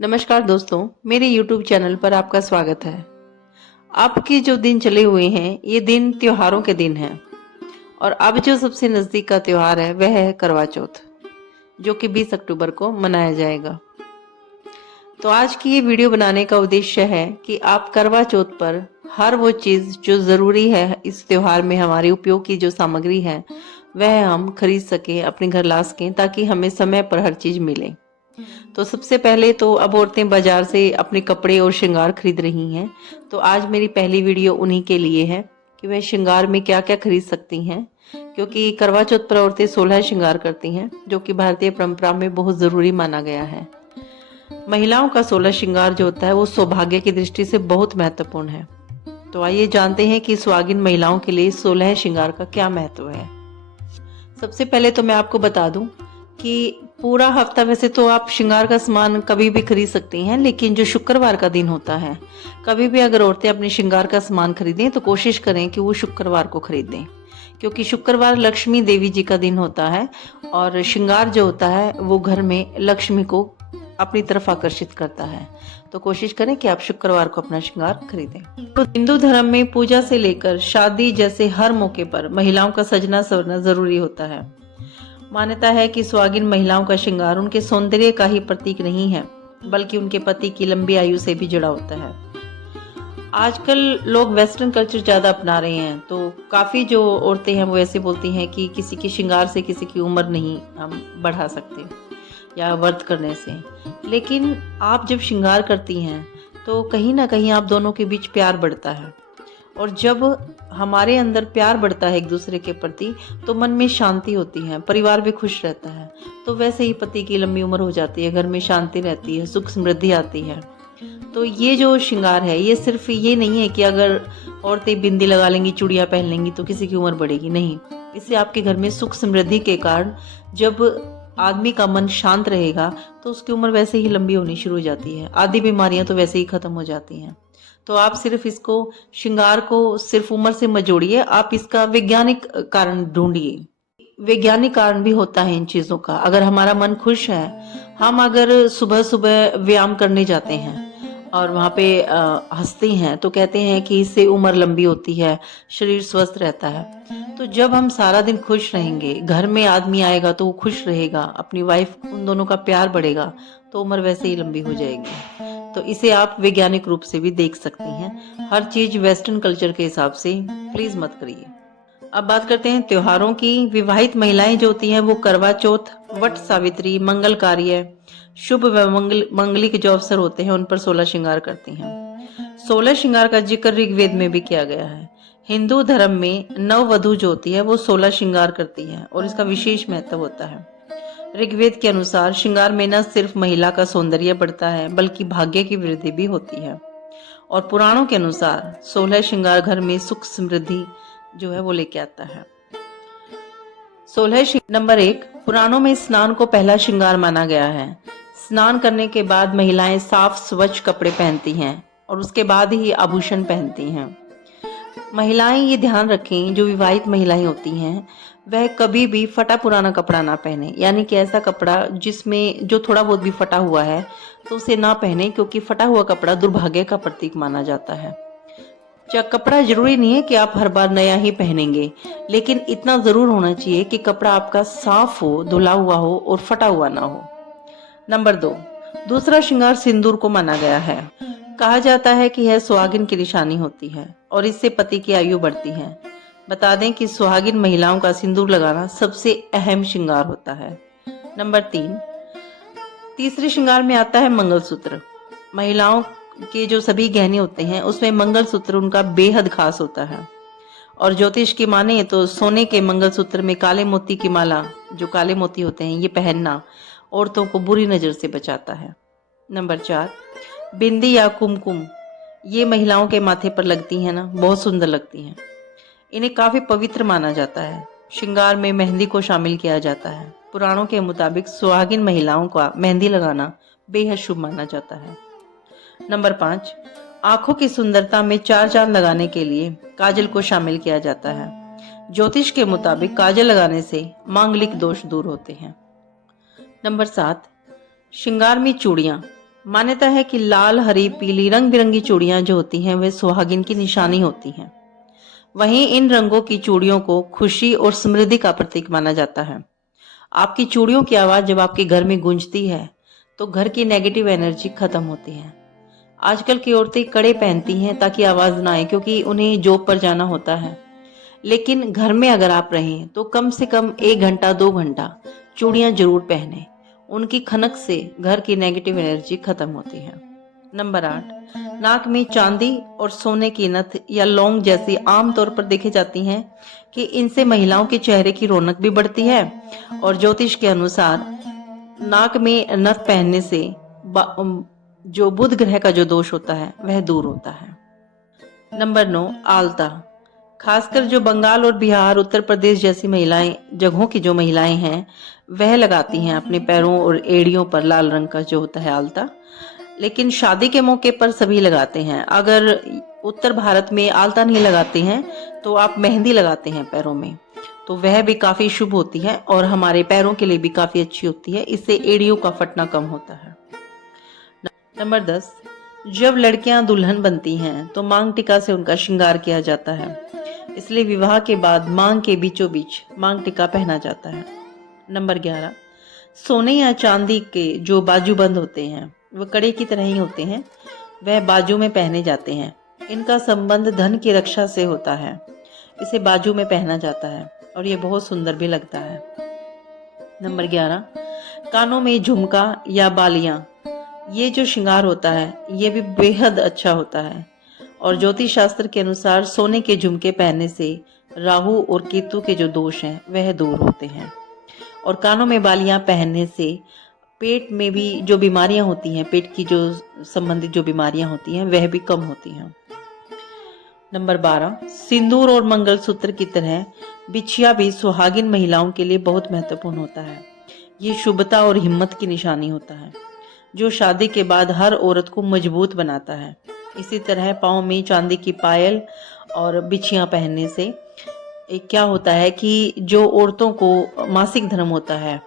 नमस्कार दोस्तों, मेरे YouTube चैनल पर आपका स्वागत है। आपके जो दिन चले हुए हैं, ये दिन त्योहारों के दिन हैं और अब जो सबसे नज़दीक का त्योहार है वह है करवा चौथ, जो कि 20 अक्टूबर को मनाया जाएगा। तो आज की ये वीडियो बनाने का उद्देश्य है कि आप करवा चौथ पर हर वो चीज़ जो ज़रूरी है इस त्योहार में हमारे उपयोग की जो सामग्री है वह हम खरीद सकें, अपने घर ला सकें, ताकि हमें समय पर हर चीज़ मिले। तो सबसे पहले तो अब औरतें बाजार से अपने कपड़े और श्रृंगार खरीद रही हैं। तो आज मेरी पहली वीडियो उन्हीं के लिए है कि वह श्रृंगार में क्या क्या खरीद सकती हैं, क्योंकि करवा चौथ पर औरतें 16 श्रृंगार करती हैं, जो कि भारतीय परंपरा में बहुत जरूरी माना गया है। महिलाओं का 16 श्रृंगार जो होता है वो सौभाग्य की दृष्टि से बहुत महत्वपूर्ण है। तो आइए जानते हैं कि सुहागिन महिलाओं के लिए 16 श्रृंगार का क्या महत्व है। सबसे पहले तो मैं आपको बता दूं कि पूरा हफ्ता वैसे तो आप श्रृंगार का सामान कभी भी खरीद सकती हैं, लेकिन जो शुक्रवार का दिन होता है, कभी भी अगर औरतें अपने श्रृंगार का सामान खरीदें तो कोशिश करें कि वो शुक्रवार को खरीदें, क्योंकि शुक्रवार लक्ष्मी देवी जी का दिन होता है और श्रृंगार जो होता है वो घर में लक्ष्मी को अपनी तरफ आकर्षित करता है। तो कोशिश करें कि आप शुक्रवार को अपना श्रृंगार खरीदें। तो हिंदू धर्म में पूजा से लेकर शादी जैसे हर मौके पर महिलाओं का सजना संवरना जरूरी होता है। मान्यता है कि सुहागिन महिलाओं का श्रृंगार उनके सौंदर्य का ही प्रतीक नहीं है, बल्कि उनके पति की लंबी आयु से भी जुड़ा होता है। आजकल लोग वेस्टर्न कल्चर ज्यादा अपना रहे हैं, तो काफी जो औरतें हैं वो ऐसे बोलती हैं कि किसी के श्रृंगार से किसी की उम्र नहीं हम बढ़ा सकते या व्रत करने से। लेकिन आप जब श्रृंगार करती हैं तो कहीं ना कहीं आप दोनों के बीच प्यार बढ़ता है, और जब हमारे अंदर प्यार बढ़ता है एक दूसरे के प्रति तो मन में शांति होती है, परिवार भी खुश रहता है। तो वैसे ही पति की लंबी उम्र हो जाती है, घर में शांति रहती है, सुख समृद्धि आती है। तो ये जो श्रृंगार है ये सिर्फ ये नहीं है कि अगर औरतें बिंदी लगा लेंगी, चूड़ियां पहन लेंगी तो किसी की उम्र बढ़ेगी, नहीं। इससे आपके घर में सुख समृद्धि के कारण जब आदमी का मन शांत रहेगा तो उसकी उम्र वैसे ही लंबी होनी शुरू हो जाती है, आधी बीमारियां तो वैसे ही खत्म हो जाती हैं। तो आप सिर्फ इसको श्रृंगार को सिर्फ उम्र से मत जोड़िए, आप इसका वैज्ञानिक कारण ढूंढिए। वैज्ञानिक कारण भी होता है इन चीजों का। अगर हमारा मन खुश है, हम अगर सुबह सुबह व्यायाम करने जाते हैं और वहां पे हंसते हैं तो कहते हैं कि इससे उम्र लंबी होती है, शरीर स्वस्थ रहता है। तो जब हम सारा दिन खुश रहेंगे, घर में आदमी आएगा तो वो खुश रहेगा, अपनी वाइफ, उन दोनों का प्यार बढ़ेगा, तो उम्र वैसे ही लंबी हो जाएगी। तो इसे आप वैज्ञानिक रूप से भी देख सकती हैं। हर चीज वेस्टर्न कल्चर के हिसाब से प्लीज मत करिए। अब बात करते हैं त्योहारों की। विवाहित महिलाएं जो होती हैं वो करवा चौथ, वट सावित्री, मंगल कार्य, शुभ व मंगलिक जो अवसर होते हैं उन पर 16 श्रृंगार करती हैं। 16 श्रृंगार का जिक्र ऋग्वेद में भी किया गया है। हिंदू धर्म में नववधु जो होती है वो 16 श्रृंगार करती है और इसका विशेष महत्व होता है। ऋग्वेद के अनुसार श्रृंगार में न सिर्फ महिला का सौंदर्य बढ़ता है, बल्कि भाग्य की वृद्धि भी होती है। और पुराणों के अनुसार 16 श्रृंगार घर में सुख समृद्धि जो है वो लेके आता है। 16 नंबर 1, पुराणों में स्नान को पहला श्रृंगार माना गया है। स्नान करने के बाद महिलाएं साफ स्वच्छ कपड़े पहनती हैं और उसके बाद ही आभूषण पहनती हैं। महिलाएं ये ध्यान रखें, जो विवाहित महिलाएं होती हैं वह कभी भी फटा पुराना कपड़ा ना पहने, यानी कि ऐसा कपड़ा जिसमें जो थोड़ा बहुत भी फटा हुआ है तो उसे ना पहने, क्योंकि फटा हुआ कपड़ा दुर्भाग्य का प्रतीक माना जाता है। कपड़ा जरूरी नहीं है कि आप हर बार नया ही पहनेंगे, लेकिन इतना जरूर होना चाहिए कि कपड़ा आपका साफ हो, धुला हुआ हो और फटा हुआ ना हो। नंबर 2, दूसरा श्रृंगार सिंदूर को माना गया है। कहा जाता है कि यह सुहागिन की निशानी होती है और इससे पति की आयु बढ़ती है। बता दें कि सुहागिन महिलाओं का सिंदूर लगाना सबसे अहम श्रृंगार होता है। नंबर 3, तीसरे श्रृंगार में आता है मंगलसूत्र। महिलाओं के जो सभी गहने होते हैं उसमें मंगलसूत्र उनका बेहद खास होता है, और ज्योतिष की माने तो सोने के मंगलसूत्र में काले मोती की माला, जो काले मोती होते हैं, ये पहनना औरतों को बुरी नजर से बचाता है। नंबर 4, बिंदी या कुमकुम, ये महिलाओं के माथे पर लगती है ना, बहुत सुंदर लगती हैं। इन्हें काफी पवित्र माना जाता है। श्रृंगार में मेहंदी को शामिल किया जाता है। पुराणों के मुताबिक सुहागिन महिलाओं का मेहंदी लगाना बेहद शुभ माना जाता है। नंबर 5, आंखों की सुंदरता में चार चांद लगाने के लिए काजल को शामिल किया जाता है। ज्योतिष के मुताबिक काजल लगाने से मांगलिक दोष दूर होते हैं। नंबर 7, श्रृंगार में चूड़ियां। मान्यता है कि लाल, हरी, पीली रंग बिरंगी चूड़ियां जो होती हैं वे सुहागिन की निशानी होती हैं। वहीं इन रंगों की चूड़ियों को खुशी और समृद्धि का प्रतीक माना जाता है। आपकी चूड़ियों की आवाज जब आपके घर में गूंजती है तो घर की नेगेटिव एनर्जी खत्म होती है। आजकल की औरतें कड़े पहनती हैं ताकि आवाज ना आए, क्योंकि उन्हें जॉब पर जाना होता है। लेकिन घर में अगर आप रहें तो कम से कम 1 घंटा 2 घंटा चूड़ियां जरूर पहने। उनकी खनक से घर की नेगेटिव एनर्जी खत्म होती है। नंबर 8, नाक में चांदी और सोने की नथ या लौंग जैसी आमतौर पर देखी जाती हैं कि इनसे महिलाओं के चेहरे की रौनक भी बढ़ती है। और ज्योतिष के अनुसार नाक में नथ पहनने से जो बुध ग्रह का जो दोष होता है वह दूर होता है। नंबर 9, आलता। खासकर जो बंगाल और बिहार, उत्तर प्रदेश जैसी जगहों की जो महिलाएं हैं वह लगाती हैं अपने पैरों और एड़ियों पर लाल रंग का जो होता है आलता। लेकिन शादी के मौके पर सभी लगाते हैं। अगर उत्तर भारत में आलता नहीं लगाते हैं तो आप मेहंदी लगाते हैं पैरों में, तो वह भी काफी शुभ होती है और हमारे पैरों के लिए भी काफी अच्छी होती है। इससे एड़ियों का फटना कम होता है। नंबर 10, जब लड़कियां दुल्हन बनती हैं तो मांग टीका से उनका श्रृंगार किया जाता है। इसलिए विवाह के बाद मांग के बीचों बीच मांग टीका पहना जाता है। नंबर 11, सोने या चांदी के जो बाजूबंद होते हैं वह कड़े की तरह ही होते हैं। वह बाजू में पहने जाते हैं। इनका संबंध धन की रक्षा से होता है। इसे बाजू में पहना जाता है और ये बहुत सुंदर भी लगता है। नंबर 11, कानों में झुमका या बालियां, ये जो श्रृंगार होता है ये भी बेहद अच्छा होता है। और ज्योतिष शास्त्र के अनुसार सोने के झुमके पहनने से राहु और केतु के जो दोष हैं वह दूर होते हैं। और कानों में बालियां पहनने से पेट में भी जो बीमारियां होती हैं, पेट की जो संबंधित जो बीमारियां होती हैं वह भी कम होती हैं। नंबर 12, सिंदूर और मंगलसूत्र की तरह बिछिया भी सुहागिन महिलाओं के लिए बहुत महत्वपूर्ण होता है। ये शुभता और हिम्मत की निशानी होता है जो शादी के बाद हर औरत को मजबूत बनाता है। इसी तरह पाँव में चांदी की पायल और बिछियां पहनने से एक क्या होता है कि जो औरतों को मासिक धर्म होता है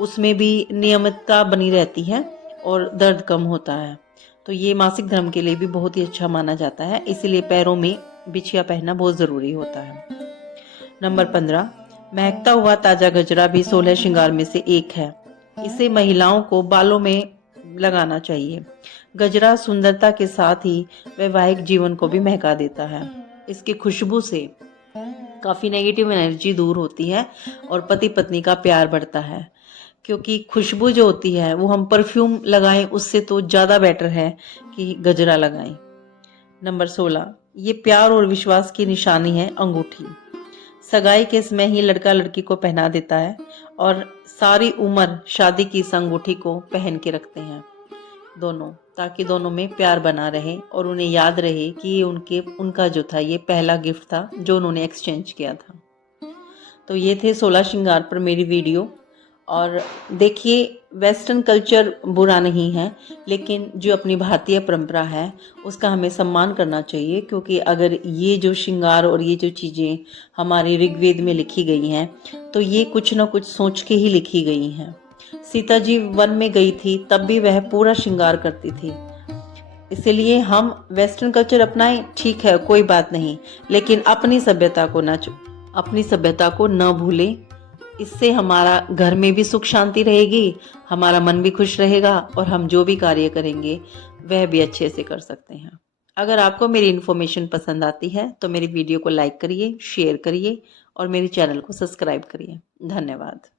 उसमें भी नियमितता बनी रहती है और दर्द कम होता है। तो ये मासिक धर्म के लिए भी बहुत ही अच्छा माना जाता है, इसीलिए पैरों में बिछिया पहनना बहुत जरूरी होता है। नंबर 15, महकता हुआ ताजा गजरा भी 16 श्रृंगार में से एक है। इसे महिलाओं को बालों में लगाना चाहिए। गजरा सुंदरता के साथ ही वैवाहिक जीवन को भी महका देता है। इसकी खुशबू से काफी नेगेटिव एनर्जी दूर होती है और पति पत्नी का प्यार बढ़ता है, क्योंकि खुशबू जो होती है वो हम परफ्यूम लगाएं उससे तो ज्यादा बेटर है कि गजरा लगाएं। नंबर 16, ये प्यार और विश्वास की निशानी है अंगूठी। सगाई के समय ही लड़का लड़की को पहना देता है और सारी उम्र शादी की इस अंगूठी को पहन के रखते हैं दोनों, ताकि दोनों में प्यार बना रहे और उन्हें याद रहे कि ये उनका जो था ये पहला गिफ्ट था जो उन्होंने एक्सचेंज किया था। तो ये थे 16 श्रृंगार पर मेरी वीडियो। और देखिए, वेस्टर्न कल्चर बुरा नहीं है, लेकिन जो अपनी भारतीय परंपरा है उसका हमें सम्मान करना चाहिए, क्योंकि अगर ये जो श्रृंगार और ये जो चीज़ें हमारे ऋग्वेद में लिखी गई हैं तो ये कुछ ना कुछ सोच के ही लिखी गई हैं। सीता जी वन में गई थी तब भी वह पूरा श्रृंगार करती थी। इसलिए हम वेस्टर्न कल्चर अपनाएं, ठीक है, कोई बात नहीं, लेकिन अपनी सभ्यता को न भूलें। इससे हमारा घर में भी सुख शांति रहेगी, हमारा मन भी खुश रहेगा और हम जो भी कार्य करेंगे वह भी अच्छे से कर सकते हैं। अगर आपको मेरी इन्फॉर्मेशन पसंद आती है तो मेरी वीडियो को लाइक करिए, शेयर करिए और मेरे चैनल को सब्सक्राइब करिए। धन्यवाद।